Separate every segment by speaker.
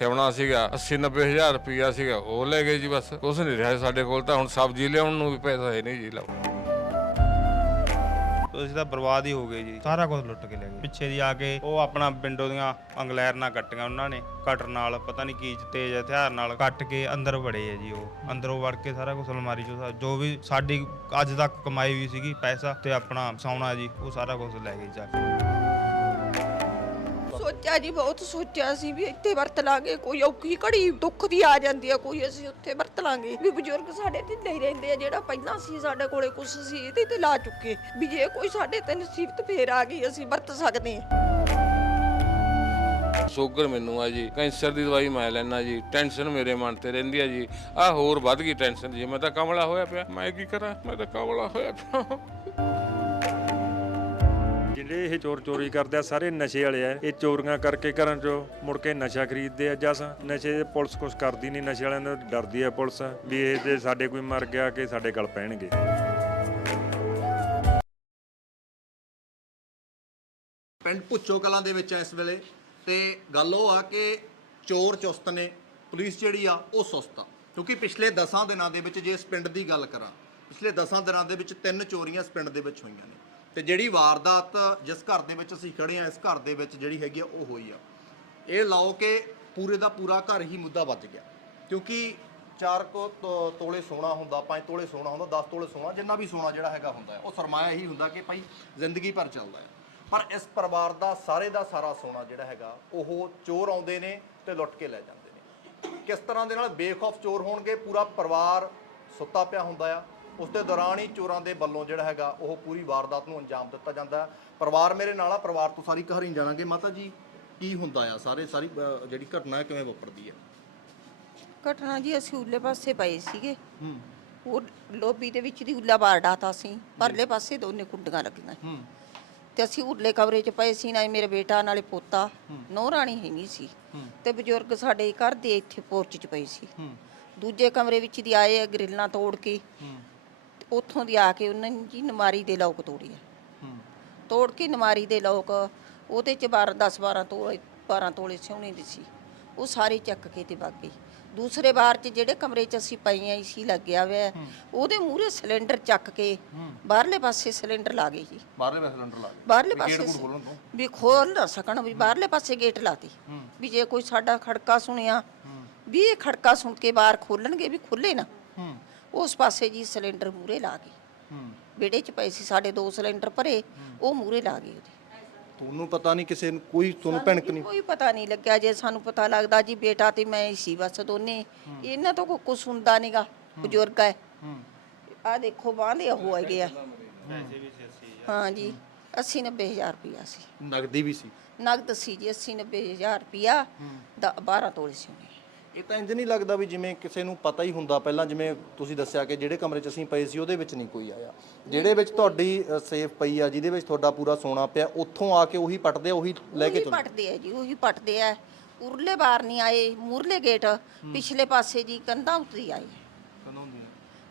Speaker 1: ਸਿਉਣਾ ਸੀਗਾ 80 90 ਹਜ਼ਾਰ ਰੁਪਈਆ ਸੀਗਾ ਉਹ ਲੈ ਗਏ ਜੀ ਬਸ। ਕੁਛ ਨਹੀਂ ਰਿਹਾ ਸਾਡੇ ਕੋਲ ਤਾਂ ਹੁਣ ਸਬਜ਼ੀ ਲਿਆਉਣ ਨੂੰ ਵੀ ਪੈਸਾ ਹੈ ਨਹੀਂ ਜੀ ਲਓ
Speaker 2: ਅਸੀਂ ਤਾਂ ਬਰਬਾਦ ਹੀ ਹੋ ਗਏ ਜੀ। ਸਾਰਾ ਕੁਝ ਲੁੱਟ ਕੇ ਲੈ ਗਏ। ਪਿੱਛੇ ਦੀ ਆ ਕੇ ਉਹ ਆਪਣਾ ਵਿੰਡੋ ਦੀਆਂ ਅੰਗਲੈਰ ਨਾਲ ਕੱਟੀਆਂ ਉਹਨਾਂ ਨੇ। ਕਟਰ ਨਾਲ ਪਤਾ ਨਹੀਂ ਕੀ ਤੇਜ਼ ਹਥਿਆਰ ਨਾਲ। ਕੱਟ ਕੇ ਅੰਦਰ ਵੜੇ ਆ ਜੀ ਉਹ। ਅੰਦਰੋਂ ਵੜ ਕੇ ਸਾਰਾ ਕੁਝ ਅਲਮਾਰੀ ਚੋਂ ਜੋ ਵੀ ਸਾਡੀ ਅੱਜ ਤੱਕ ਕਮਾਈ ਵੀ ਸੀਗੀ ਪੈਸਾ ਤੇ ਆਪਣਾ ਸੌਣਾ ਜੀ ਉਹ ਸਾਰਾ ਕੁਝ ਲੈ ਗਏ ਜਾ ਕੇ।
Speaker 3: ਸੋਚਿਆ ਜੀ, ਬਹੁਤ ਸੋਚਿਆ ਸੀ ਵੀ ਇੱਥੇ ਵਰਤ ਲਾਂਗੇ, ਕੋਈ ਔਖੀ ਘੜੀ ਦੁੱਖ ਦੀ ਆ ਜਾਂਦੀ ਆ, ਕੋਈ ਅਸੀਂ ਉੱਥੇ ਵਰਤ ਲਾਂਗੇ। ਵੀ ਬਜ਼ੁਰਗ ਸਾਡੇ ਢਿੱਲੇ ਹੀ ਰਹਿੰਦੇ ਆ, ਜਿਹੜਾ ਪਹਿਲਾਂ ਸੀ ਸਾਡੇ ਕੋਲੇ ਕੁਛ ਸੀ ਇਹਦੇ ਤੇ ਲਾ ਚੁੱਕੇ। ਵੀ ਜੇ ਕੋਈ ਸਾਡੇ ਤੇ ਨਸੀਬਤ ਫੇਰ ਆ ਗਈ, ਅਸੀਂ ਵਰਤ ਸਕਦੇ ਹਾਂ
Speaker 1: ਸ਼ੂਗਰ ਮੈਨੂੰ ਆ ਜੀ, ਕੈਂਸਰ ਦੀ ਦਵਾਈ ਮੈਂ ਲੈਣਾ ਜੀ, ਟੈਨਸ਼ਨ ਮੇਰੇ ਮਨ ਤੇ ਰਹਿੰਦੀ ਆ ਜੀ। ਆ ਹੋਰ ਵੱਧ ਗਈ ਟੈਨਸ਼ਨ ਜੀ, ਮੈਂ ਤਾਂ ਕਮਲਾ ਹੋਇਆ ਪਿਆ। ਮੈਂ ਕੀ ਕਰਾਂ? ਮੈਂ ਤਾਂ ਕਮਲਾ ਹੋਇਆ ਪਿਆ।
Speaker 4: ਜਿਹੜੇ ਇਹ ਚੋਰ ਚੋਰੀ ਕਰਦੇ ਆ, ਸਾਰੇ ਨਸ਼ੇ ਵਾਲੇ ਆ। ਇਹ ਚੋਰੀਆਂ ਕਰਕੇ ਘਰਾਂ ਚੋਂ ਮੁੜ ਕੇ ਨਸ਼ਾ ਖਰੀਦਦੇ ਆ ਜਸ। ਨਸ਼ੇ ਪੁਲਿਸ ਕੁਛ ਕਰਦੀ ਨਹੀਂ, ਨਸ਼ੇ ਵਾਲਿਆਂ ਨੂੰ ਡਰਦੀ ਆ ਪੁਲਿਸ ਵੀ ਇਹ ਜੇ ਸਾਡੇ ਕੋਈ ਮਰ ਗਿਆ ਕਿ ਸਾਡੇ ਗਲ ਪੈਣਗੇ।
Speaker 5: ਪਿੰਡ ਭੁੱਚੋ ਕਲਾਂ ਦੇ ਵਿੱਚ ਆ ਇਸ ਵੇਲੇ ਤੇ ਗੱਲ ਉਹ ਆ ਕਿ ਚੋਰ ਚੁਸਤ ਨੇ, ਪੁਲਿਸ ਜਿਹੜੀ ਆ ਉਹ ਸੁਸਤ ਆ। ਕਿਉਂਕਿ ਪਿਛਲੇ 10 ਦਿਨਾਂ ਦੇ ਵਿੱਚ ਜੇ ਇਸ ਪਿੰਡ ਦੀ ਗੱਲ ਕਰਾਂ, ਪਿਛਲੇ 10 ਦਿਨਾਂ ਦੇ ਵਿੱਚ ਤਿੰਨ ਚੋਰੀਆਂ ਇਸ ਪਿੰਡ ਦੇ ਵਿੱਚ ਹੋਈਆਂ ਨੇ। ਤੇ ਜਿਹੜੀ ਵਾਰਦਾਤ ਜਿਸ ਘਰ ਦੇ ਵਿੱਚ ਅਸੀਂ ਖੜੇ ਆ ਇਸ ਘਰ ਦੇ ਵਿੱਚ ਜਿਹੜੀ ਹੈਗੀ ਆ, ਉਹ ਹੋਈ ਆ। ਇਹ ਲਾਓ ਕਿ ਪੂਰੇ ਦਾ ਪੂਰਾ ਘਰ ਹੀ ਮੁੱਦਾ ਵੱਜ ਗਿਆ। ਕਿਉਂਕਿ 4 ਕੋ ਤੋ- ਤੋਲੇ ਸੋਨਾ ਹੁੰਦਾ 5 ਤੋਲੇ ਸੋਨਾ ਹੁੰਦਾ 10 ਤੋਲੇ ਸੋਨਾ, ਜਿੰਨਾ ਵੀ ਸੋਨਾ ਜਿਹੜਾ ਹੈਗਾ ਹੁੰਦਾ ਉਹ ਸਰਮਾਇਆ ਹੀ ਹੁੰਦਾ ਕਿ ਭਾਈ ਜ਼ਿੰਦਗੀ ਭਰ ਚੱਲਦਾ ਹੈ। ਪਰ ਇਸ ਪਰਿਵਾਰ ਦਾ ਸਾਰੇ ਦਾ ਸਾਰਾ ਸੋਨਾ ਜਿਹੜਾ ਹੈਗਾ, ਉਹ ਚੋਰ ਆਉਂਦੇ ਨੇ ਤੇ ਲੁੱਟ ਕੇ ਲੈ ਜਾਂਦੇ ਨੇ। ਕਿਸ ਤਰ੍ਹਾਂ ਦੇ ਨਾਲ ਬੇਖੌਫ ਚੋਰ ਹੋਣਗੇ, ਪੂਰਾ ਪਰਿਵਾਰ ਸੁੱਤਾ ਪਿਆ ਹੁੰਦਾ ਆ ਉਸ ਦੇ ਦੌਰਾਨ ਹੀ ਚੋਰਾਂ ਦੇ ਵੱਲੋਂ ਜਿਹੜਾ ਹੈਗਾ ਉਹ ਪੂਰੀ ਵਾਰਦਾਤ ਨੂੰ ਅੰਜਾਮ ਦਿੱਤਾ ਜਾਂਦਾ ਪਰਿਵਾਰ ਮੇਰੇ ਨਾਲ ਆ ਪਰਿਵਾਰ ਤੋਂ ਸਾਰੀ ਕਹਾਣੀ ਜਾਣਾਂਗੇ। ਮਾਤਾ ਜੀ ਕੀ ਹੁੰਦਾ ਆ? ਸਾਰੇ ਸਾਰੀ ਅ, ਜਿਹੜੀ ਘਟਨਾ ਹੈ ਕਿਵੇਂ ਵਾਪਰਦੀ ਹੈ?
Speaker 3: ਘਟਨਾ ਜੀ ਅਸੀਂ ਉੱਲੇ ਪਾਸੇ ਪਏ ਸੀਗੇ।
Speaker 5: ਹੂੰ।
Speaker 3: ਉਹ ਲੋਬੀ ਦੇ ਵਿੱਚ ਦੀ ਉੱਲਾ ਬਾਰ ਡਾਤਾ ਸੀ। ਪਰਲੇ ਪਾਸੇ ਦੋਨੇ ਕੁੰਡੀਆਂ ਲੱਗੀਆਂ।
Speaker 5: ਹੂੰ।
Speaker 3: ਤੇ ਅਸੀਂ ਉਰਲੇ ਕਮਰੇ 'ਚ ਪਏ ਸੀ ਨਾ ਮੇਰੇ ਬੇਟਾ ਨਾਲੇ ਪੋਤਾ। ਨੌ ਰਾਣੀ ਹੈ ਨਹੀਂ ਸੀ ਤੇ ਬਜ਼ੁਰਗ ਸਾਡੇ ਘਰ ਦੇ ਇੱਥੇ ਪੋਰਚ 'ਚ ਪਏ ਸੀ।
Speaker 5: ਹੂੰ।
Speaker 3: ਦੂਜੇ ਕਮਰੇ ਵਿੱਚ ਦੀ ਆਏ ਆ ਗ੍ਰਿਲਾਂ ਤੋੜ ਕੇ। ਉੱਥੋਂ ਦੀ ਆ ਕੇ ਉਹਨਾਂ ਨੇ ਜੀ ਨਮਾਰੀ ਦੇ ਲੋਕ ਤੋੜੇ ਆ।
Speaker 5: ਹੂੰ।
Speaker 3: ਤੋੜ ਕੇ ਨਮਾਰੀ ਦੇ ਲੋਕ ਉਹਦੇ 'ਚ 12 10 12 ਤੋਲੇ 12 ਤੋਲੇ ਸੋਨੇ ਦੇ ਸੀ। ਉਹ ਸਾਰੇ ਚੱਕ ਕੇ ਤੇ ਵਗ ਗਈ ਦੂਸਰੇ ਬਾਰ 'ਚ ਜਿਹੜੇ ਕਮਰੇ 'ਚ ਅਸੀਂ ਪਈਆਂ ਸੀ ਲੱਗਿਆ ਹੋਇਆ ਹੈ, ਉਹਦੇ ਮੂਹਰੇ ਸਿਲੰਡਰ ਚੱਕ ਕੇ ਬਾਹਰਲੇ ਪਾਸੇ ਸਿਲੰਡਰ ਲਾ ਗਏ ਜੀ
Speaker 5: ਬਾਹਰਲੇ ਪਾਸੇ ਸਿਲੰਡਰ ਲਾ
Speaker 3: ਬਾਹਰਲੇ
Speaker 5: ਵੀ ਗੇਟ
Speaker 3: ਪਾਸੇ
Speaker 5: ਗੂਟ
Speaker 3: ਸੀ।
Speaker 5: ਖੋਲਣ ਤੋਂ।
Speaker 3: ਵੀ ਖੋਲ ਨਾ ਸਕਣ ਵੀ ਬਾਹਰਲੇ ਪਾਸੇ ਗੇਟ ਲਾਤੀ ਵੀ ਜੇ ਕੋਈ ਸਾਡਾ ਖੜਕਾ ਸੁਣਿਆ ਵੀ ਇਹ ਖੜਕਾ ਸੁਣ ਕੇ ਬਾਹਰ ਖੋਲਣਗੇ ਵੀ ਖੁੱਲੇ ਨਾ। ਉਸ ਪਾਸੇ ਜੀ ਸਿਲੰਡਰ ਮੂਰੇ ਲਾ ਗਏ
Speaker 5: ਹੂੰ।
Speaker 3: ਵਿਹੜੇ 'ਚ ਪਏ ਸੀ ਸਾਡੇ ਦੋ ਸਿਲੰਡਰ ਭਰੇ ਉਹ ਮੂਰੇ ਲਾ ਗਏ ਉਹਦੇ।
Speaker 5: ਤੁਹਾਨੂੰ ਪਤਾ ਨਹੀਂ ਕਿਸੇ ਨੂੰ ਕੋਈ ਤੁਹਾਨੂੰ ਭਿਣਕ ਨਹੀਂ?
Speaker 3: ਕੋਈ ਪਤਾ ਨਹੀਂ ਲੱਗਿਆ ਜੇ ਸਾਨੂੰ ਪਤਾ ਲੱਗਦਾ ਜੀ ਬੇਟਾ ਤੇ ਮੈਂ ਹੀ ਸੀ ਬਸ ਦੋਨੇ। ਇਹਨਾਂ ਤੋਂ ਕੋਈ ਸੁਣਦਾ ਨਹੀਂਗਾ ਬਜ਼ੁਰਗ ਹੈ। ਆ ਦੇਖੋ ਬਾਂਦੇ ਉਹ ਹੈਗੇ ਆ। ਹਾਂ ਜੀ 80 90 ਹਜ਼ਾਰ ਰੁਪਿਆ ਸੀ।
Speaker 5: ਨਗਦੀ ਵੀ ਸੀ?
Speaker 3: ਨਗਦ ਸੀ ਜੀ 80 90 ਹਜ਼ਾਰ ਰੁਪਿਆ 12 ਤੋਲੇ ਸੀ ਉਹਨੇ।
Speaker 5: ਇਹ ਤਾਂ ਇੰਜ ਨਹੀਂ ਲੱਗਦਾ ਵੀ ਜਿਵੇਂ ਕਿਸੇ ਨੂੰ ਪਤਾ ਹੀ ਹੁੰਦਾ ਪਹਿਲਾਂ ਜਿਵੇਂ ਤੁਸੀਂ ਦੱਸਿਆ ਕਿ ਜਿਹੜੇ ਕਮਰੇ 'ਚ ਅਸੀਂ ਪਏ ਸੀ ਉਹਦੇ ਵਿੱਚ ਨਹੀਂ ਕੋਈ ਆਇਆ। ਜਿਹੜੇ ਵਿੱਚ ਤੁਹਾਡੀ ਸੇਫ ਪਈ ਆ ਜਿਹਦੇ ਵਿੱਚ ਤੁਹਾਡਾ ਪੂਰਾ ਸੋਨਾ ਪਿਆ ਉੱਥੋਂ ਆ ਕੇ ਉਹੀ ਪਟਦੇ ਆ, ਉਹੀ ਲੈ ਕੇ
Speaker 3: ਉਹੀ
Speaker 5: ਚਲੇ
Speaker 3: ਪਟਦੇ ਆ ਜੀ ਉਹੀ ਪਟਦੇ ਆ। ਉਰਲੇ ਬਾਰ ਨਹੀਂ ਆਏ ਮੂਰਲੇ ਗੇਟ ਪਿਛਲੇ ਪਾਸੇ ਜੀ ਕੰਧਾਂ ਉੱਤੇ ਆਏ।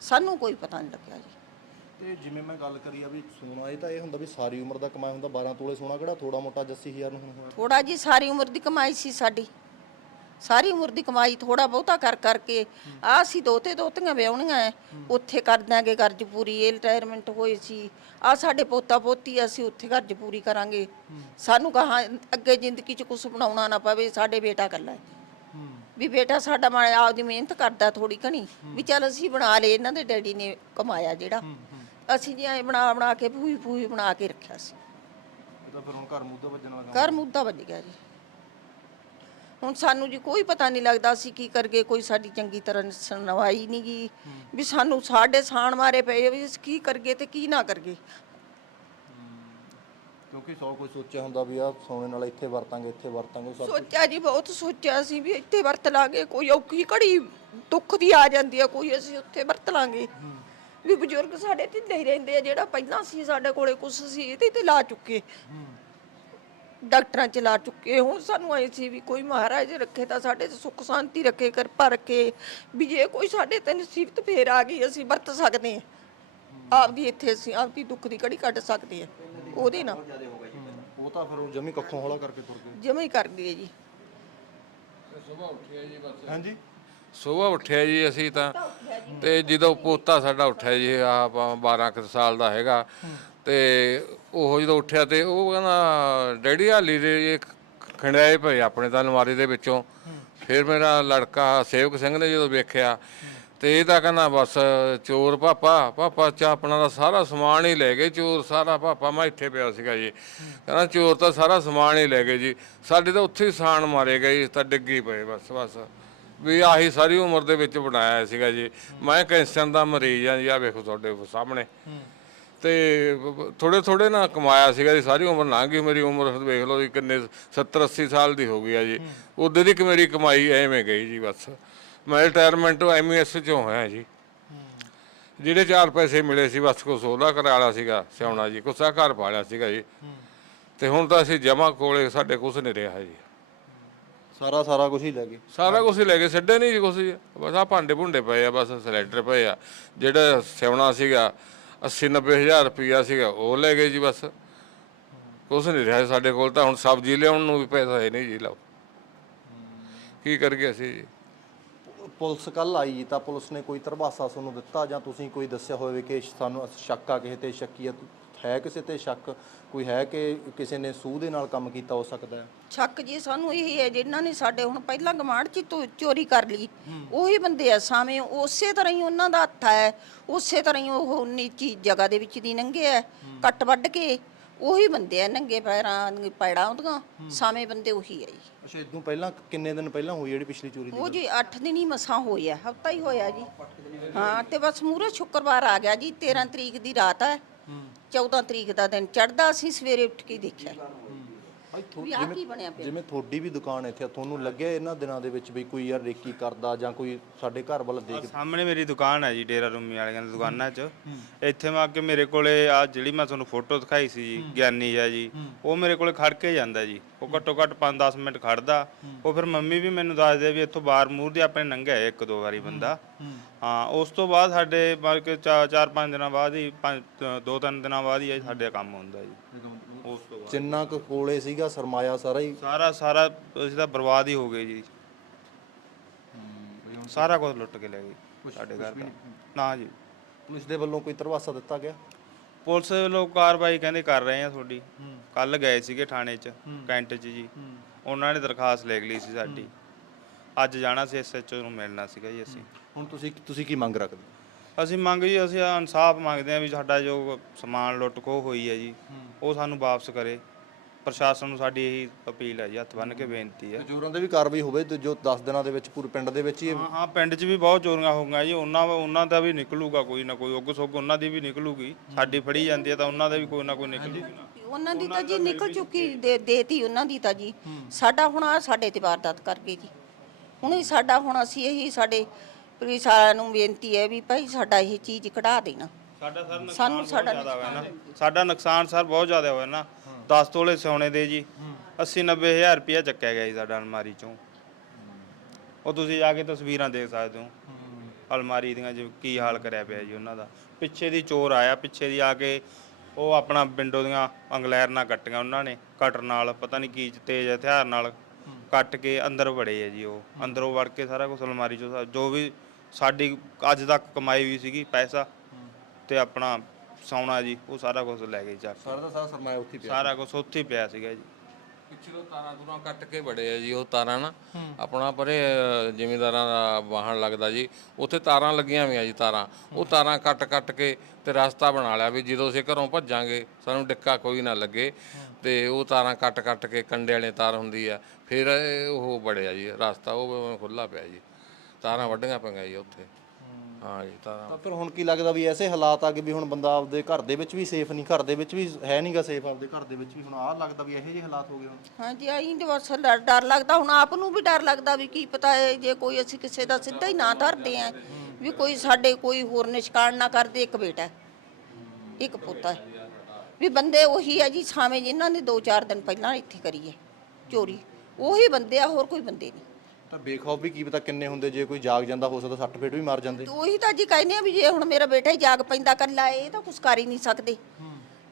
Speaker 3: ਸਾਨੂੰ ਕੋਈ ਪਤਾ ਨਹੀਂ ਲੱਗਿਆ ਜੀ।
Speaker 5: ਤੇ ਜਿਵੇਂ ਮੈਂ ਗੱਲ ਕਰੀ ਆ ਵੀ ਸੋਨਾ ਇਹ ਤਾਂ ਇਹ ਹੁੰਦਾ ਵੀ ਸਾਰੀ ਉਮਰ ਦਾ ਕਮਾਇਆ ਹੁੰਦਾ 12 ਤੋਲੇ ਸੋਨਾ ਕਿਹੜਾ ਥੋੜਾ ਮੋਟਾ 80000 ਨੂੰ ਹੁਣ
Speaker 3: ਥੋੜਾ ਜੀ ਸਾਰੀ ਉਮਰ ਦੀ ਕਮਾਈ ਸੀ ਸਾਡੀ। ਸਾਰੀ ਉਮਰ ਦੀ ਕਮਾਈ ਥੋੜਾ ਬਹੁਤਾ ਕਰ ਕਰਕੇ ਆ ਅਸੀਂ ਦੋਤੇ ਦੋਤੀਆਂ ਵਿਆਹਣੀਆਂ ਐ। ਉੱਥੇ ਕਰ ਦਾਂਗੇ ਕਰਜ਼ ਪੂਰੀ ਇਹ ਰਿਟਾਇਰਮੈਂਟ ਹੋਏ ਸੀ। ਆ ਸਾਡੇ ਪੋਤਾ ਪੋਤੀ ਅਸੀਂ ਉੱਥੇ ਕਰਜ਼ ਪੂਰੀ ਕਰਾਂਗੇ। ਸਾਨੂੰ ਕਹਾ ਅੱਗੇ ਜ਼ਿੰਦਗੀ 'ਚ ਕੁਝ ਬਣਾਉਣਾ ਨਾ ਪਵੇ ਸਾਡੇ ਬੇਟਾ ਕੱਲਾ ਵੀ ਬੇਟਾ ਸਾਡਾ ਮੈਂ ਆਪਦੀ ਮਿਹਨਤ ਕਰਦਾ ਥੋੜੀ ਘਣੀ। ਵੀ ਚੱਲ ਅਸੀਂ ਬਣਾ ਲਏ ਇਹਨਾਂ ਦੇ ਡੈਡੀ ਨੇ ਕਮਾਇਆ ਜਿਹੜਾ। ਅਸੀਂ ਜੀ ਐ ਬਣਾ ਬਣਾ ਕੇ ਪੂਈ ਪੂਈ ਬਣਾ ਕੇ ਰੱਖਿਆ ਸੀ।
Speaker 5: ਤਾਂ ਫਿਰ ਹੁਣ ਘਰ ਮੁੱਦਾ ਵੱਜਣ ਵਾਲਾ
Speaker 3: ਘਰ ਮੁੱਦਾ ਵੱਜ ਗਿਆ ਜੀ। ਹੁਣ ਸਾਨੂੰ ਜੀ ਕੋਈ ਪਤਾ ਨਹੀਂ ਲੱਗਦਾ ਸੀ ਕੀ ਕਰਗੇ ਕੋਈ ਸਾਡੀ ਚੰਗੀ ਤਰ੍ਹਾਂ ਸੁਣਵਾਈ ਨਹੀਂ ਗਈ ਵੀ ਸਾਨੂੰ ਸਾਡੇ ਸਾਣ ਮਾਰੇ ਪਏ ਵੀ ਅਸੀਂ ਕੀ ਕਰਗੇ ਤੇ ਕੀ ਨਾ ਕਰਗੇ।
Speaker 5: ਕਿਉਂਕਿ ਸੌ ਕੋਈ ਸੋਚਿਆ ਹੁੰਦਾ ਵੀ ਆ ਸੋਨੇ ਨਾਲ ਇੱਥੇ ਵਰਤਾਂਗੇ ਇੱਥੇ ਵਰਤਾਂਗੇ
Speaker 3: ਸੋਚਿਆ ਜੀ ਬਹੁਤ ਸੋਚਿਆ ਸੀ ਵੀ ਇੱਥੇ ਵਰਤ ਲਾਂਗੇ ਕੋਈ ਔਖੀ ਘੜੀ ਦੁੱਖ ਦੀ ਆ ਜਾਂਦੀ ਆ ਕੋਈ ਅਸੀਂ ਉੱਥੇ ਵਰਤ ਲਾਂਗੇ। ਵੀ ਬਜ਼ੁਰਗ ਸਾਡੇ ਢਿੱਲੇ ਹੀ ਰਹਿੰਦੇ ਆ ਜਿਹੜਾ ਪਹਿਲਾਂ ਸੀ ਸਾਡੇ ਕੋਲੇ ਕੁਛ ਸੀ ਇਹਦੇ ਤੇ ਲਾ ਚੁੱਕੇ। ਡਾਕਟਰਾਂ ਚ ਲਾ ਚੁੱਕੇ ਹੁਣ ਸਾਨੂੰ ਐ ਸੀ ਵੀ ਕੋਈ ਮਹਾਰਾਜ ਰੱਖੇ ਤਾਂ ਸਾਡੇ ਤੇ ਸੁੱਖ ਸ਼ਾਂਤੀ ਰੱਖੇ ਕਿਰਪਾ ਰੱਖੇ ਵੀ ਜੇ ਕੋਈ ਸਾਡੇ ਤੇ ਨਸੀਬਤ ਫੇਰ ਆ ਗਈ ਅਸੀਂ ਵਰਤ ਸਕਦੇ ਹਾਂ। ਆਪਦੀ ਇੱਥੇ ਅਸੀਂ ਆਪਦੀ ਦੁੱਖ ਦੀ ਘੜੀ ਕੱਢ ਸਕਦੇ ਹਾਂ ਉਹਦੇ ਨਾਲ।
Speaker 5: ਉਹ ਤਾਂ ਫਿਰ ਉਹ ਜਮੀ ਕੱਖੋਂ ਹੌਲਾ ਕਰਕੇ ਤੁਰ ਗਏ।
Speaker 3: ਜਮਾ ਹੀ ਕਰ ਗਏ ਜੀ।
Speaker 1: ਸਵੇਰ ਉੱਠਿਆ ਜੀ ਬਸ।
Speaker 5: ਹਾਂਜੀ?
Speaker 1: ਸਵੇਰ ਉੱਠਿਆ ਜੀ ਅਸੀਂ ਤਾਂ। ਤੇ ਜਦੋਂ ਪੋਤਾ ਸਾਡਾ ਉੱਠਿਆ ਜੀ ਆਪ 12 ਕੁ ਸਾਲ ਦਾ ਹੈਗਾ। ਤੇ ਉਹ ਜਦੋਂ ਉੱਠਿਆ ਤੇ ਉਹ ਕਹਿੰਦਾ, ਡੈਡੀ ਹਾਲੀ ਦੇ ਇਹ ਖੰਡਾਏ ਪਏ ਆਪਣੇ ਤਾਂ ਅਲਮਾਰੀ ਦੇ ਵਿੱਚੋਂ। ਫਿਰ ਮੇਰਾ ਲੜਕਾ ਸੇਵਕ ਸਿੰਘ ਨੇ ਜਦੋਂ ਵੇਖਿਆ ਤੇ ਇਹ ਤਾਂ ਕਹਿੰਦਾ, ਬਸ ਚੋਰ ਪਾਪਾ ਪਾਪਾ ਚਾ ਆਪਣਾ ਦਾ ਸਾਰਾ ਸਮਾਨ ਹੀ ਲੈ ਗਏ, ਚੋਰ ਸਾਰਾ ਪਾਪਾ, ਮੈਂ ਇੱਥੇ ਪਿਆ ਸੀਗਾ ਜੀ। ਕਹਿੰਦਾ, ਚੋਰ ਤਾਂ ਸਾਰਾ ਸਮਾਨ ਹੀ ਲੈ ਗਏ ਜੀ। ਸਾਡੇ ਤਾਂ ਉੱਥੇ ਹੀ ਸਾਨ ਮਾਰੇ ਗਏ ਤਾਂ ਡਿੱਗੀ ਪਏ, ਬਸ ਬਸ। ਵੀ ਆਹੀ ਸਾਰੀ ਉਮਰ ਦੇ ਵਿੱਚ ਬਣਾਇਆ ਸੀਗਾ ਜੀ। ਮੈਂ ਕੈਂਸਰ ਦਾ ਮਰੀਜ਼ ਆ ਜੀ ਆ ਵੇਖੋ ਤੁਹਾਡੇ ਸਾਹਮਣੇ। ਤੇ ਥੋੜੇ ਥੋੜੇ ਨਾ ਕਮਾਇਆ ਸੀਗਾ ਜੀ ਸਾਰੀ ਉਮਰ ਲੰਘ ਗਈ ਮੇਰੀ ਉਮਰ ਵੇਖ ਲਓ ਜੀ ਕਿੰਨੇ 70 80 ਸਾਲ ਦੀ ਹੋ ਗਈ ਆ ਜੀ। ਉਦੋਂ ਦੀ ਕਿ ਮੇਰੀ ਕਮਾਈ ਐਵੇਂ ਗਈ ਜੀ ਬਸ। ਮੈਂ ਰਿਟਾਇਰਮੈਂਟ ਐਮਐਸ ਚੋਂ ਹੋਇਆ ਜੀ। ਜਿਹੜੇ ਚਾਰ ਪੈਸੇ ਮਿਲੇ ਸੀ ਬਸ ਕੋ ਸੋਦਾ ਕਰਾਲਾ ਸੀਗਾ ਸਿਆਉਣਾ ਜੀ ਕੁਛ ਆ ਘਰ ਪਾਲਿਆ ਸੀਗਾ ਜੀ। ਤੇ ਹੁਣ ਤਾਂ ਅਸੀਂ ਜਮਾ ਕੋਲੇ ਸਾਡੇ ਕੁਛ ਨਹੀਂ ਰਿਹਾ ਜੀ।
Speaker 5: ਸਾਰਾ ਸਾਰਾ ਕੁਝ ਹੀ ਲੈ ਗਏ।
Speaker 1: ਸਾਰਾ ਕੁਝ ਹੀ ਲੈ ਕੇ ਛੱਡੇ ਨਹੀਂ ਜੀ ਕੁਛ ਜੀ। ਬਸ ਆ ਭਾਂਡੇ ਭੁੰਡੇ ਪਏ ਆ ਬਸ ਸਿਲੰਡਰ ਪਏ ਆ। ਜਿਹੜਾ ਸਿਉਣਾ ਸੀਗਾ 80 90 ਹਜ਼ਾਰ ਰੁਪਈਆ ਸੀਗਾ, ਉਹ ਲੈ ਗਏ ਜੀ ਬਸ। ਕੁਛ ਨਹੀਂ ਰਿਹਾ ਸਾਡੇ ਕੋਲ ਤਾਂ, ਹੁਣ ਸਬਜ਼ੀ ਲਿਆਉਣ ਨੂੰ ਵੀ ਪੈਸਾ ਹੈ ਨਹੀਂ ਜੀ, ਲਓ। ਕੀ ਕਰ ਗਏ ਅਸੀਂ ਜੀ?
Speaker 5: ਪੁਲਿਸ ਕੱਲ ਆਈ ਤਾਂ ਪੁਲਿਸ ਨੇ ਕੋਈ ਤਰਵਾਸਾ ਤੁਹਾਨੂੰ ਦਿੱਤਾ ਜਾਂ ਤੁਸੀਂ ਕੋਈ ਦੱਸਿਆ ਹੋਵੇ ਕਿ ਸਾਨੂੰ ਸ਼ੱਕ ਆ, ਕਿਸੇ ਤੇ ਸ਼ੱਕੀਅਤ ਹੈ ਕਿਸੇ ਤੇ ਸ਼ੱਕ ਕੋਈ ਹੈ ਕਿ ਕਿਸੇ ਨੇ ਸੂਹ ਦੇ ਨਾਲ ਕੰਮ ਕੀਤਾ ਹੋ ਸਕਦਾ ਹੈ।
Speaker 3: ਸ਼ੱਕ ਜੀ ਸਾਨੂੰ ਇਹ ਹੈ ਜਿਨ੍ਹਾਂ ਨੇ ਸਾਡੇ ਹੁਣ ਪਹਿਲਾਂ ਗਮਾਂਡ ਚ ਤੋਂ ਚੋਰੀ ਕਰ ਲਈ। ਉਹੀ ਬੰਦੇ ਆ ਸਾਵੇਂ ਉਸੇ ਤਰ੍ਹਾਂ ਹੀ ਉਹਨਾਂ ਦਾ ਹੱਥ ਹੈ ਉਸੇ ਤਰ੍ਹਾਂ ਹੀ ਉਹ ਨੀਚੀ ਜਗ੍ਹਾ ਦੇ ਵਿੱਚ ਦੀ ਨੰਗੇ ਆ ਕੱਟ ਵੱਢ ਕੇ ਉਹੀ ਬੰਦੇ ਆ ਨੰਗੇ ਪੈਰਾਂ ਪੈੜਾਂ ਉਹਦੀਆਂ ਸਾਵੇਂ ਬੰਦੇ ਉਹੀ ਆ ਜੀ।
Speaker 5: ਅੱਛਾ ਇਦੋਂ ਪਹਿਲਾਂ ਕਿੰਨੇ ਦਿਨ ਪਹਿਲਾਂ ਹੋਈ ਜਿਹੜੀ ਪਿਛਲੀ ਚੋਰੀ ਦੀ
Speaker 3: ਉਹ ਜੀ 8 ਦਿਨ ਹੀ ਮਸਾਂ ਹੋਇਆ ਹਫਤਾ ਹੀ ਹੋਇਆ ਜੀ। ਹਾਂ ਤੇ ਬਸ ਮੂਰੇ ਸ਼ੁੱਕਰਵਾਰ ਆ ਗਿਆ ਜੀ 13 ਤਰੀਕ ਦੀ ਰਾਤ ਹੈ। 14 ਤਰੀਕ ਦਾ ਦਿਨ ਚੜਦਾ ਅਸੀਂ ਸਵੇਰੇ ਉੱਠ ਕੇ ਦੇਖਿਆ।
Speaker 5: ਭਾਈ ਥੋ-
Speaker 3: ਵੀ ਆਹ ਕੀ ਬਣਿਆ ਪਿਆ?
Speaker 5: ਜਿਵੇਂ ਤੁਹਾਡੀ ਵੀ ਦੁਕਾਨ ਇੱਥੇ ਆ, ਤੁਹਾਨੂੰ ਲੱਗਿਆ ਇਹਨਾਂ ਦਿਨਾਂ ਦੇ ਵਿੱਚ ਵੀ ਕੋਈ ਯਾਰ ਰੇਕੀ ਕਰਦਾ ਜਾਂ ਕੋਈ ਸਾਡੇ ਘਰ ਵੱਲ ਦੇਖ
Speaker 2: ਸਾਹਮਣੇ ਮੇਰੀ ਦੁਕਾਨ ਹੈ ਜੀ ਡੇਰਾ ਰੂਮੀ ਵਾਲਿਆਂ ਦੀ ਦੁਕਾਨਾਂ 'ਚ। ਇੱਥੇ ਮੈਂ ਅੱਗੇ ਮੇਰੇ ਕੋਲੇ ਆ ਜਿਹੜੀ ਮੈਂ ਤੁਹਾਨੂੰ ਫੋਟੋ ਦਿਖਾਈ ਸੀ ਜੀ ਗਿਆਨੀ ਆ ਜੀ ਉਹ ਮੇਰੇ ਕੋਲੇ ਖੜ ਕੇ ਜਾਂਦਾ ਜੀ। ਉਹ ਘੱਟੋ ਘੱਟ 5-10 ਮਿੰਟ ਖੜਦਾ। ਉਹ ਫਿਰ ਮੰਮੀ ਵੀ ਮੈਨੂੰ ਦੱਸਦੇ ਵੀ ਇੱਥੋਂ ਬਾਹਰ ਮੂਰ ਦੇ ਆਪਣੇ ਲੰਘਿਆ ਇੱਕ ਦੋ ਵਾਰੀ ਬੰਦਾ। ਹਾਂ ਉਸ ਤੋਂ ਬਾਅਦ ਸਾਡੇ ਮਾਰ ਕੇ 4-5 ਦਿਨਾਂ ਬਾਅਦ ਹੀ ਪੰਜ- ਦੋ ਤਿੰਨ ਦਿਨਾਂ ਬਾਅਦ ਹੀ ਸਾਡੇ ਕੰਮ ਹੁੰਦਾ ਜੀ। ਉਸ ਤੋਂ ਬਾਅਦ।
Speaker 5: ਜਿੰਨਾ ਕੁ ਕੋਲੇ ਸੀਗਾ ਸਰਮਾਇਆ ਸਾਰਾ ਹੀ?
Speaker 2: ਸਾਰਾ ਸਾਰਾ ਅਸੀਂ ਤਾਂ ਬਰਬਾਦ ਹੀ ਹੋ ਗਏ ਜੀ। ਸਾਰਾ ਕੁਝ ਲੁੱਟ ਕੇ ਲੈ ਗਏ ਸਾਡੇ ਘਰ ਦਾ। ਨਾ ਜੀ।
Speaker 5: ਪੁਲਿਸ ਦੇ ਵੱਲੋਂ ਕੋਈ ਤਰਵਾਸਾ ਦਿੱਤਾ ਗਿਆ?
Speaker 2: ਪੁਲਿਸ ਵੱਲੋਂ ਕਾਰਵਾਈ ਕਹਿੰਦੇ ਕਰ ਰਹੇ ਆ ਤੁਹਾਡੀ। ਕੱਲ ਗਏ ਸੀਗੇ ਥਾਣੇ 'ਚ ਕੈਂਟ 'ਚ ਜੀ। ਉਹਨਾਂ ਨੇ ਦਰਖਾਸਤ ਲਿਖ ਲਈ ਸੀ ਸਾਡੀ। ਅੱਜ ਜਾਣਾ ਸੀ ਐਸਐਚਓ ਨੂੰ ਮਿਲਣਾ ਸੀਗਾ ਜੀ ਅਸੀਂ।
Speaker 5: ਹੁਣ ਤੁਸੀਂ ਤੁਸੀਂ ਕੀ ਮੰਗ ਰੱਖਦੇ? ਹੋ?
Speaker 2: ਅਸੀਂ ਮੰਗ ਜੀ ਅਸੀਂ ਇਨਸਾਫ ਮੰਗਦੇ ਆ ਵੀ ਸਾਡਾ ਜੋ ਸਮਾਨ ਲੁੱਟ ਖੋਹ ਹੋਈ ਹੈ ਜੀ ਉਹ ਸਾਨੂੰ ਵਾਪਸ ਕਰੇ। ਪ੍ਰਸ਼ਾਸਨ ਨੂੰ ਸਾਡੀ ਇਹੀ ਅਪੀਲ ਹੈ ਜੀ ਹੱਥ ਬੰਨ੍ਹ ਕੇ ਬੇਨਤੀ ਹੈ।
Speaker 5: ਤੇ ਚੋਰਾਂ ਦੇ ਵੀ ਕਾਰਵਾਈ ਹੋਵੇ ਤੇ ਜੋ 10 ਦਿਨਾਂ ਦੇ ਵਿੱਚ ਪੂਰੇ ਪਿੰਡ ਦੇ ਵਿੱਚ ਹੀ ਇਹ
Speaker 2: ਹਾਂ ਹਾਂ ਪਿੰਡ 'ਚ ਵੀ ਬਹੁਤ ਚੋਰੀਆਂ ਹੋ ਗਈਆਂ ਜੀ ਉਹਨਾਂ ਉਹਨਾਂ ਦਾ ਵੀ ਨਿਕਲੂਗਾ ਕੋਈ ਨਾ ਕੋਈ ਉੱਗ ਸੁੱਗ ਉਹਨਾਂ ਦੀ ਵੀ ਨਿਕਲੂਗੀ। ਸਾਡੀ ਫੜੀ ਜਾਂਦੀ ਹੈ ਤਾਂ ਉਹਨਾਂ ਦਾ ਵੀ ਕੋਈ ਨਾ ਕੋਈ ਨਿਕਲੂਗਾ
Speaker 3: ਉਹਨਾਂ ਦੀ ਤਾਂ ਜੀ ਨਿਕਲ ਚੁੱਕੀ ਦੇ ਦੇਤੀ ਉਹਨਾਂ ਦੀ ਤਾਂ ਜੀ। ਸਾਡਾ ਹੁਣ ਆ ਸਾਡੇ ਤੇ ਵਾਰਦਾਤ ਕਰ ਗਏ ਜੀ। ਹੁਣ ਹੀ ਸਾਡਾ ਹੁਣ ਅਸੀਂ ਇਹੀ ਸਾਡੇ ਪੁਲਿਸ ਵਾਲਿਆਂ ਨੂੰ ਬੇਨਤੀ ਹੈ ਵੀ ਭਾਈ ਸਾਡਾ ਇਹ ਚੀਜ਼ ਕਢਾ ਦੇਣਾ।
Speaker 2: ਸਾਡਾ ਸਰ ਨੁਕਸਾਨ
Speaker 3: ਸਾਨੂੰ
Speaker 2: ਬਹੁਤ
Speaker 3: ਸਾਡਾ
Speaker 2: ਜ਼ਿਆਦਾ ਹੋਇਆ ਨਾ। ਸਾਡਾ ਨੁਕਸਾਨ ਸਰ ਬਹੁਤ ਜ਼ਿਆਦਾ ਹੋਇਆ ਨਾ। 10 ਤੋਲੇ ਸੋਨੇ ਦੇ ਜੀ। 80 90 ਹਜ਼ਾਰ ਰੁਪਇਆ ਚੱਕਿਆ ਗਿਆ ਜੀ ਸਾਡਾ ਅਲਮਾਰੀ ਚੋਂ। ਉਹ ਤੁਸੀਂ ਜਾ ਕੇ ਤਸਵੀਰਾਂ ਦੇਖ ਸਕਦੇ ਹੋ। ਅਲਮਾਰੀ ਦੀਆਂ ਜੀ ਕੀ ਹਾਲ ਕਰਿਆ ਪਿਆ ਜੀ ਉਹਨਾਂ ਦਾ। ਪਿੱਛੇ ਦੀ ਚੋਰ ਆਇਆ ਪਿੱਛੇ ਦੀ ਆ ਕੇ ਉਹ ਆਪਣਾ ਵਿੰਡੋ ਦੀਆਂ ਅੰਗਲੈਰ ਨਾਲ ਕੱਟੀਆਂ ਉਹਨਾਂ ਨੇ। ਕਟਰ ਨਾਲ ਪਤਾ ਨਹੀਂ ਕੀ ਤੇਜ਼ ਹਥਿਆਰ ਨਾਲ ਕੱਟ ਕੇ ਅੰਦਰ ਵੜੇ ਆ ਜੀ ਉਹ। ਅੰਦਰੋਂ ਵੜ ਕੇ ਸਾਰਾ ਕੁਝ ਅਲਮਾਰੀ ਚੋਂ ਸਾ- ਜੋ ਵੀ ਸਾਡੀ ਅੱਜ ਤੱਕ ਕਮਾਈ ਹੋਈ ਸੀਗੀ ਪੈਸਾ ਤੇ ਆਪਣਾ ਸੌਣਾ ਜੀ ਉਹ ਸਾਰਾ ਕੁਝ ਲੈ ਗਏ ਚੱਕ ਕੇ।
Speaker 5: ਸਾਰਾ ਦਾ ਸਾਰਾ ਸਰਮਾਇਆ ਉੱਥੇ ਹੀ ਪਿਆ
Speaker 2: ਸਾਰਾ ਕੁਝ ਉੱਥੇ ਹੀ ਪਿਆ ਸੀਗਾ ਜੀ।
Speaker 1: ਪਿੱਛੇ ਤਾਰਾਂ ਤੁਰਾਂ ਕੱਟ ਕੇ ਬੜੇ ਆ ਜੀ ਉਹ ਤਾਰਾਂ ਨਾ। ਆਪਣਾ ਪਰੇ ਜ਼ਿਮੀਂਦਾਰਾਂ ਦਾ ਵਾਹਣ ਲੱਗਦਾ ਜੀ। ਉੱਥੇ ਤਾਰਾਂ ਲੱਗੀਆਂ ਹੋਈਆਂ ਜੀ ਤਾਰਾਂ। ਉਹ ਤਾਰਾਂ ਕੱਟ ਕੱਟ ਕੇ ਤੇ ਰਸਤਾ ਬਣਾ ਲਿਆ ਵੀ ਜਦੋਂ ਅਸੀਂ ਘਰੋਂ ਭੱਜਾਂਗੇ ਸਾਨੂੰ ਡਿੱਕਾ ਕੋਈ ਨਾ ਲੱਗੇ। ਤੇ ਉਹ ਤਾਰਾਂ ਕੱਟ ਕੱਟ ਕੇ ਕੰਡੇ ਵਾਲੇ ਤਾਰ ਹੁੰਦੀ ਆ। ਫਿਰ ਉਹ ਬੜਿਆ ਜੀ ਰਸਤਾ ਉਹ ਖੁੱਲਾ ਪਿਆ ਜੀ। ਤਾਰਾਂ ਵੱਡੀਆਂ ਪਈਆਂ ਜੀ ਉੱਥੇ। ਹਾਂ ਜੀ ਤਾਰਾਂ
Speaker 5: ਤਾਂ ਫਿਰ ਹੁਣ ਕੀ ਲੱਗਦਾ ਵੀ ਐਸੇ ਹਾਲਾਤ ਆ ਕਿ ਵੀ ਹੁਣ ਬੰਦਾ ਆਪਦੇ ਘਰ ਦੇ ਵਿੱਚ ਵੀ ਸੇਫ ਨਹੀਂ ਘਰ ਦੇ ਵਿੱਚ ਵੀ ਹੈ ਨਹੀਂਗਾ ਸੇਫ ਆਪਦੇ ਘਰ ਦੇ ਵਿੱਚ ਵੀ। ਹੁਣ ਆਹ ਲੱਗਦਾ ਵੀ ਇਹੋ ਜਿਹੇ ਹਾਲਾਤ ਹੋ ਗਏ ਹੁਣ।
Speaker 3: ਹਾਂਜੀ ਆਈ ਤੇ ਬਸ ਡਰ ਡਰ ਲੱਗਦਾ। ਹੁਣ ਆਪ ਨੂੰ ਵੀ ਡਰ ਲੱਗਦਾ ਵੀ ਕੀ ਪਤਾ ਹੈ ਜੇ ਕੋਈ ਅਸੀਂ ਕਿਸੇ ਦਾ ਸਿੱਧਾ ਹੀ ਨਾ ਧਰਦੇ ਆ ਵੀ ਕੋਈ ਸਾਡੇ ਕੋਈ ਹੋਰ ਨਿਸ਼ਕਾਨ ਨਾ ਕਰਦੇ ਇੱਕ ਬੇਟਾ ਹੈ, ਇੱਕ ਪੁੱਤ ਹੈ। ਵੀ ਬੰਦੇ ਉਹੀ ਆ ਜੀ ਛਾਵੇਂ ਜਿਨ੍ਹਾਂ ਨੇ 2-4 ਦਿਨ ਪਹਿਲਾਂ ਇੱਥੇ ਕਰੀ ਹੈ ਚੋਰੀ। ਉਹੀ ਬੰਦੇ ਆ ਹੋਰ ਕੋਈ ਬੰਦੇ ਨਹੀਂ।
Speaker 5: ਤਾਂ ਬੇਖੌਫ ਵੀ ਕੀ ਪਤਾ ਕਿੰਨੇ ਹੁੰਦੇ ਜੇ ਕੋਈ ਜਾਗ ਜਾਂਦਾ ਹੋ ਸਕਦਾ ਸੱਟ ਫੇਟ ਵੀ ਮਾਰ ਜਾਂਦੇ।
Speaker 3: ਤੇ ਉਹੀ ਤਾਂ ਜੀ ਕਹਿੰਦੇ ਆ ਵੀ ਜੇ ਹੁਣ ਮੇਰਾ ਬੇਟਾ ਹੀ ਜਾਗ ਪੈਂਦਾ ਕੱਲਾ ਇਹ ਤਾਂ ਕੁਛ ਕਰ ਹੀ ਨਹੀਂ ਸਕਦੇ।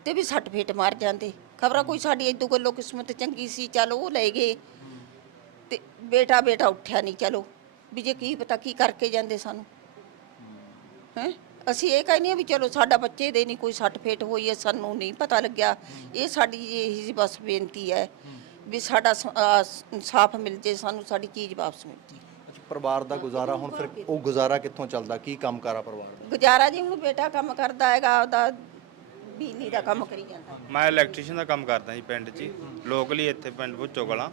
Speaker 3: ਤੇ ਵੀ ਸੱਟ ਫੇਟ ਮਾਰ ਜਾਂਦੇ। ਖਬਰਾਂ ਕੋਈ ਸਾਡੀ ਇਦੋਂ ਕੋਲੋਂ ਕਿਸਮਤ ਚੰਗੀ ਸੀ ਚੱਲ ਉਹ ਲੈ ਗਏ। ਤੇ ਬੇਟਾ ਬੇਟਾ ਉੱਠਿਆ ਨਹੀਂ ਚਲੋ ਵੀ ਜੇ ਕੀ ਪਤਾ ਕੀ ਕਰਕੇ ਜਾਂਦੇ ਸਾਨੂੰ। ਹੈ। ਅਸੀਂ ਇਹ ਕਹਿੰਦੇ ਹਾਂ ਵੀ ਚਲੋ ਸਾਡਾ ਬੱਚੇ ਦੇ ਨਹੀਂ ਕੋਈ ਸੱਟ ਫੇਟ ਹੋਈ ਹੈ ਸਾਨੂੰ ਨਹੀਂ ਪਤਾ ਲੱਗਿਆ। ਇਹ ਸਾਡੀ ਇਹੀ ਜਿਹੀ ਬਸ ਬੇਨਤੀ ਹੈ। ਵੀ ਸਾਡਾ ਇਨਸਾਫ ਮਿਲ ਜੇ ਸਾਨੂੰ ਸਾਡੀ ਚੀਜ਼ ਵਾਪਸ ਮਿਲ ਜੇ।
Speaker 5: ਅੱਛਾ ਪਰਿਵਾਰ ਦਾ ਗੁਜ਼ਾਰਾ ਹੁਣ ਫਿਰ ਉਹ ਗੁਜ਼ਾਰਾ ਕਿੱਥੋਂ ਚੱਲਦਾ? ਕੀ ਕੰਮ ਕਰਾ ਪਰਿਵਾਰ ਦਾ?
Speaker 3: ਗੁਜ਼ਾਰਾ ਜੀ ਹੁਣ ਬੇਟਾ ਕੰਮ ਕਰਦਾ ਹੈਗਾ ਉਹਦਾ ਬਿਜਲੀ ਦਾ ਕੰਮ ਕਰੀ ਜਾਂਦਾ।
Speaker 2: ਮੈਂ ਇਲੈਕਟ੍ਰੀਸ਼ੀਅਨ ਦਾ ਕੰਮ ਕਰਦਾ ਜੀ ਪਿੰਡ 'ਚ ਲੋਕਲੀ ਇੱਥੇ ਪਿੰਡ ਭੁੱਚੋ ਕਲਾਂ।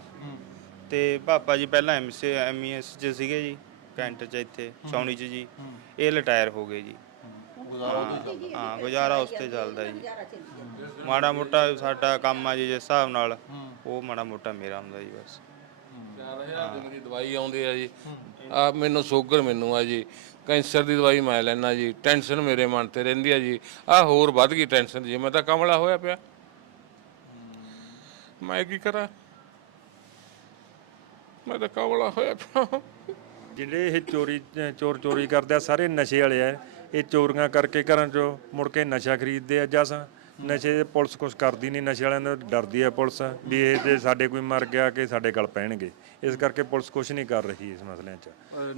Speaker 2: ਤੇ ਪਾਪਾ ਜੀ ਪਹਿਲਾਂ ਐਮਸੀ ਐਮਈਐਸ 'ਚ ਸੀਗੇ ਜੀ ਕੈਂਟ 'ਚ ਇੱਥੇ ਸੌਣੀ 'ਚ ਜੀ। ਇਹ ਰਿਟਾਇਰ ਹੋ ਗਏ ਜੀ। ਹਾਂ ਗੁਜ਼ਾਰਾ ਉਸ ਤੇ ਚੱਲਦਾ ਜੀ। ਮਾੜਾ ਮੋਟਾ ਸਾਡਾ ਕੰਮ ਆ ਜੀ ਜਿਸ ਹਿਸਾਬ ਨਾਲ। ਉਹ ਮਾੜਾ ਮੋਟਾ ਮੇਰਾ ਹੁੰਦਾ ਜੀ ਬਸ।
Speaker 1: 4000 ਦਿਨ ਦੀ ਦਵਾਈ ਆਉਂਦੀ ਆ ਜੀ। ਆ ਮੈਨੂੰ ਸ਼ੂਗਰ ਮੈਨੂੰ ਆ ਜੀ। ਕੈਂਸਰ ਦੀ ਦਵਾਈ ਮੈਂ ਲੈਣਾ ਜੀ। ਟੈਨਸ਼ਨ ਮੇਰੇ ਮਨ ਤੇ ਰਹਿੰਦੀ ਆ ਜੀ। ਆ ਹੋਰ ਵੱਧ ਗਈ ਟੈਨਸ਼ਨ ਜੀ। ਮੈਂ ਤਾਂ ਕਮਲਾ ਹੋਇਆ ਪਿਆ। ਮੈਂ ਕੀ ਕਰਾਂ? ਮੈਂ ਤਾਂ ਕਮਲਾ ਹੋਇਆ ਪਿਆ।
Speaker 4: ਜਿਹੜੇ ਇਹ ਚੋਰੀ ਚੋਰ ਚੋਰੀ ਕਰਦੇ ਆ ਸਾਰੇ ਨਸ਼ੇ ਵਾਲੇ ਆ। ਇਹ ਚੋਰੀਆਂ ਕਰਕੇ ਘਰਾਂ ਚੋਂ ਮੁੜ ਕੇ ਨਸ਼ਾ ਖਰੀਦਦੇ ਆ ਜਸ ਨਸ਼ੇ ਦੇ ਪੁਲਿਸ ਕੁਛ ਕਰਦੀ ਨਹੀਂ ਨਸ਼ੇ ਵਾਲਿਆਂ ਤੋਂ ਡਰਦੀ ਆ ਪੁਲਿਸ ਵੀ ਇਹ ਜੇ ਸਾਡੇ ਕੋਈ ਮਰ ਗਿਆ ਕਿ ਸਾਡੇ ਗਲ ਪੈਣਗੇ। ਇਸ ਕਰਕੇ ਪੁਲਿਸ ਕੁਛ ਨਹੀਂ ਕਰ ਰਹੀ ਇਸ ਮਸਲਿਆਂ 'ਚ।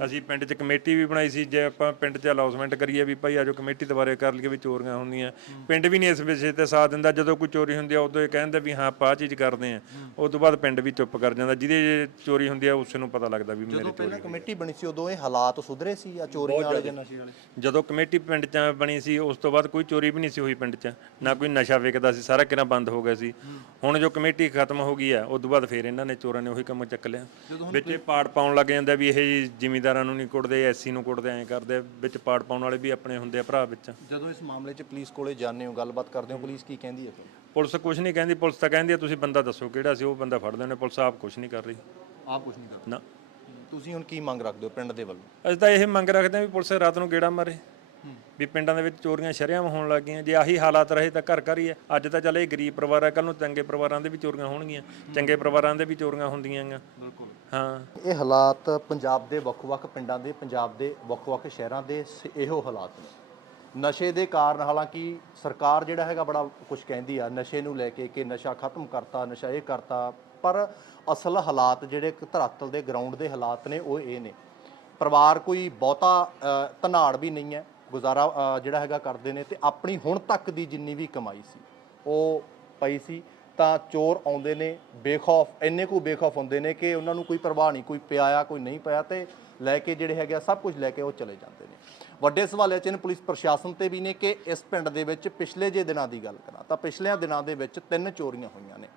Speaker 4: ਅਸੀਂ ਪਿੰਡ 'ਚ ਕਮੇਟੀ ਵੀ ਬਣਾਈ ਸੀ ਜੇ ਆਪਾਂ ਪਿੰਡ 'ਚ ਅਨਾਉਂਸਮੈਂਟ ਕਰੀਏ ਵੀ ਭਾਈ ਆਜੋ ਕਮੇਟੀ ਦੁਬਾਰੇ ਕਰ ਲਈਏ ਵੀ ਚੋਰੀਆਂ ਹੁੰਦੀਆਂ। ਪਿੰਡ ਵੀ ਨਹੀਂ ਇਸ ਵਿਸ਼ੇ ਤੇ ਸਾਥ ਦਿੰਦਾ ਜਦੋਂ ਕੋਈ ਚੋਰੀ ਹੁੰਦੀ ਆ ਉਦੋਂ ਇਹ ਕਹਿੰਦੇ ਵੀ ਹਾਂ ਆਪਾਂ ਆਹ ਚੀਜ਼ ਕਰਦੇ ਆ ਉਸ ਤੋਂ ਬਾਅਦ ਪਿੰਡ ਵੀ ਚੁੱਪ ਕਰ ਜਾਂਦਾ ਜਿਹਦੇ ਚੋਰੀ ਹੁੰਦੀ ਆ ਉਸ ਨੂੰ ਪਤਾ ਲੱਗਦਾ ਵੀ ਮੇਰੇ
Speaker 5: ਜਦੋਂ
Speaker 4: ਚੋਰੀ
Speaker 5: ਪਹਿਲਾਂ ਕਮੇਟੀ ਬਣੀ ਸੀ ਉਦੋਂ ਇਹ ਹਾਲਾਤ ਸੁਧਰੇ ਸੀ ਜਾਂ ਚੋਰੀਆਂ ਵਾਲੇ ਜਾਂ ਨਸ਼ੇ ਵਾਲੇ।
Speaker 4: ਜਦੋਂ ਕਮੇਟੀ ਪਿੰਡ 'ਚ ਬਣੀ ਸੀ ਉਸ ਤੋਂ ਬਾਅਦ ਕੋਈ ਚੋਰੀ ਵੀ ਨਹੀਂ ਸੀ ਹੋਈ ਪਿੰਡ 'ਚ ਨਾ ਕੋਈ ਨਸ਼ਾ ਵਿਕਦਾ ਸੀ ਸਾਰਾ ਕਿਰਾਂ ਬੰਦ ਹੋ ਗਿਆ ਸੀ। ਹੁਣ ਜੋ ਕਮੇਟੀ ਖਤਮ ਹੋ ਗਈ ਆ ਉਸ ਤੋਂ ਬਾਅਦ ਫੇਰ ਇਹਨਾਂ ਨੇ ਚੋਰਾਂ ਨੇ ਉਹੀ ਕੰਮ ਚੱਕ ਲਿਆ। ਵਿੱਚ ਇਹ ਪਾੜ ਪਾਉਣ ਲੱਗ ਜਾਂਦਾ ਵੀ ਇਹ ਜ਼ਿਮੀਂਦਾਰਾਂ ਨੂੰ ਨਹੀਂ ਕੁੱਟਦੇ ਐਸੀ ਨੂੰ ਕੁੱਟਦੇ ਐਂ ਕਰਦੇ। ਵਿੱਚ ਪਾੜ ਪਾਉਣ ਵਾਲੇ ਵੀ ਆਪਣੇ ਹੁੰਦੇ ਆ ਭਰਾ ਵਿੱਚ।
Speaker 5: ਜਦੋਂ ਇਸ ਮਾਮਲੇ 'ਚ ਪੁਲਿਸ ਕੋਲੇ ਜਾਂਦੇ ਹੋ ਗੱਲਬਾਤ ਕਰਦੇ ਹੋ ਪੁਲਿਸ ਕੀ ਕਹਿੰਦੀ ਹੈ ਫਿਰ?
Speaker 4: ਪੁਲਿਸ ਕੁਝ ਨਹੀਂ ਕਹਿੰਦੀ ਪੁਲਿਸ ਤਾਂ ਕਹਿੰਦੀ ਆ ਤੁਸੀਂ ਬੰਦਾ ਦੱਸੋ ਕਿਹੜਾ ਸੀ ਉਹ ਬੰਦਾ ਫੜ ਲੈਣੇ ਪੁਲਿਸ ਆਪ ਕੁਝ ਨਹੀਂ ਕਰ ਰਹੀ।
Speaker 5: ਆਪ ਕੁਝ ਨਹੀਂ ਕਰਦੇ
Speaker 4: ਨਾ।
Speaker 5: ਤੁਸੀਂ ਹੁਣ ਕੀ ਮੰਗ ਰੱਖਦੇ ਹੋ ਪਿੰਡ ਦੇ ਵੱਲੋਂ?
Speaker 4: ਅਸੀਂ ਤਾਂ ਇਹ ਮੰਗ ਰੱਖਦੇ ਹਾਂ ਵੀ ਪੁਲਿਸ ਰਾਤ ਨੂੰ ਗੇੜਾ ਮਾਰੇ। ਵੀ ਪਿੰਡਾਂ ਦੇ ਵਿੱਚ ਚੋਰੀਆਂ ਸ਼ਰੇਆਮ ਹੋਣ ਲੱਗ ਗਈਆਂ। ਜੇ ਆਹੀ ਹਾਲਾਤ ਰਹੇ ਤਾਂ ਘਰ ਘਰ ਹੀ ਹੈ। ਅੱਜ ਤਾਂ ਚੱਲ ਇਹ ਗਰੀਬ ਪਰਿਵਾਰ ਹੈ ਕੱਲ ਨੂੰ ਚੰਗੇ ਪਰਿਵਾਰਾਂ ਦੇ ਵੀ ਚੋਰੀਆਂ ਹੋਣਗੀਆਂ। ਚੰਗੇ ਪਰਿਵਾਰਾਂ ਦੇ ਵੀ ਚੋਰੀਆਂ ਹੁੰਦੀਆਂ ਆਂ ਬਿਲਕੁਲ। ਹਾਂ।
Speaker 5: ਇਹ ਹਾਲਾਤ ਪੰਜਾਬ ਦੇ ਵੱਖ-ਵੱਖ ਪਿੰਡਾਂ ਦੇ ਪੰਜਾਬ ਦੇ ਵੱਖ-ਵੱਖ ਸ਼ਹਿਰਾਂ ਦੇ ਸ- ਇਹੋ ਹਾਲਾਤ ਨੇ। ਨਸ਼ੇ ਦੇ ਕਾਰਨ ਹਾਲਾਂਕਿ ਸਰਕਾਰ ਜਿਹੜਾ ਹੈਗਾ ਬੜਾ ਕੁਝ ਕਹਿੰਦੀ ਆ ਨਸ਼ੇ ਨੂੰ ਲੈ ਕੇ ਕਿ ਨਸ਼ਾ ਖਤਮ ਕਰਤਾ ਨਸ਼ਾ ਇਹ ਕਰਤਾ। ਪਰ ਅਸਲ ਹਾਲਾਤ ਜਿਹੜੇ ਧਰਾਤਲ ਦੇ ਗਰਾਊਂਡ ਦੇ ਹਾਲਾਤ ਨੇ ਉਹ ਇਹ ਨੇ। ਪਰਿਵਾਰ ਕੋਈ ਬਹੁਤਾ ਧਨਾੜ ਵੀ ਨਹੀਂ ਹੈ। ਗੁਜ਼ਾਰਾ ਜਿਹੜਾ ਹੈਗਾ ਕਰਦੇ ਨੇ ਤੇ ਆਪਣੀ ਹੁਣ ਤੱਕ ਦੀ ਜਿੰਨੀ ਵੀ ਕਮਾਈ ਸੀ, ਉਹ ਪਈ ਸੀ, ਤਾਂ ਚੋਰ ਆਉਂਦੇ ਨੇ, ਬੇਖੌਫ, ਇੰਨੇ ਕੋ ਬੇਖੌਫ ਹੁੰਦੇ ਨੇ ਕਿ ਉਹਨਾਂ ਨੂੰ ਕੋਈ ਪਰਵਾਹ ਨਹੀਂ, ਕੋਈ ਪਿਆਇਆ, ਕੋਈ ਨਹੀਂ ਪਿਆ ਤੇ ਲੈ ਕੇ ਜਿਹੜੇ ਹੈਗੇ ਆ, ਸਭ ਕੁਝ ਲੈ ਕੇ ਉਹ ਚਲੇ ਜਾਂਦੇ ਨੇ। ਵੱਡੇ ਸਵਾਲ ਇਹ ਚ ਨੇ, ਪੁਲਿਸ ਪ੍ਰਸ਼ਾਸਨ ਤੇ ਵੀ ਨੇ ਕਿ ਇਸ ਪਿੰਡ ਦੇ ਵਿੱਚ ਪਿਛਲੇ ਜੇ ਦਿਨਾਂ ਦੀ ਗੱਲ ਕਰਾਂ, ਤਾਂ ਪਿਛਲੇ ਦਿਨਾਂ ਦੇ ਵਿੱਚ ਤਿੰਨ ਚੋਰੀਆਂ ਹੋਈਆਂ ਨੇ।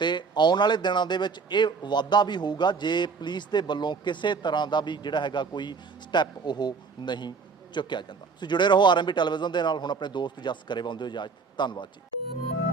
Speaker 5: ਤੇ ਆਉਣ ਵਾਲੇ ਦਿਨਾਂ ਦੇ ਵਿੱਚ ਇਹ ਵਾਧਾ ਵੀ ਹੋਊਗਾ ਜੇ ਪੁਲਿਸ ਦੇ ਵੱਲੋਂ ਕਿਸੇ ਤਰ੍ਹਾਂ ਦਾ ਵੀ ਜਿਹੜਾ ਹੈਗਾ ਕੋਈ ਸਟੈਪ ਉਹ ਨਹੀਂ ਚੁੱਕਿਆ ਜਾਂਦਾ। ਤੁਸੀਂ ਜੁੜੇ ਰਹੋ ਆਰਐਮਬੀ ਟੈਲੀਵਿਜ਼ਨ ਦੇ ਨਾਲ। ਹੁਣ ਆਪਣੇ ਦੋਸਤ ਜਸ ਕਰੇ ਪਾਉਂਦੇ ਹੋ ਇਜਾਜ਼ਤ ਧੰਨਵਾਦ ਜੀ।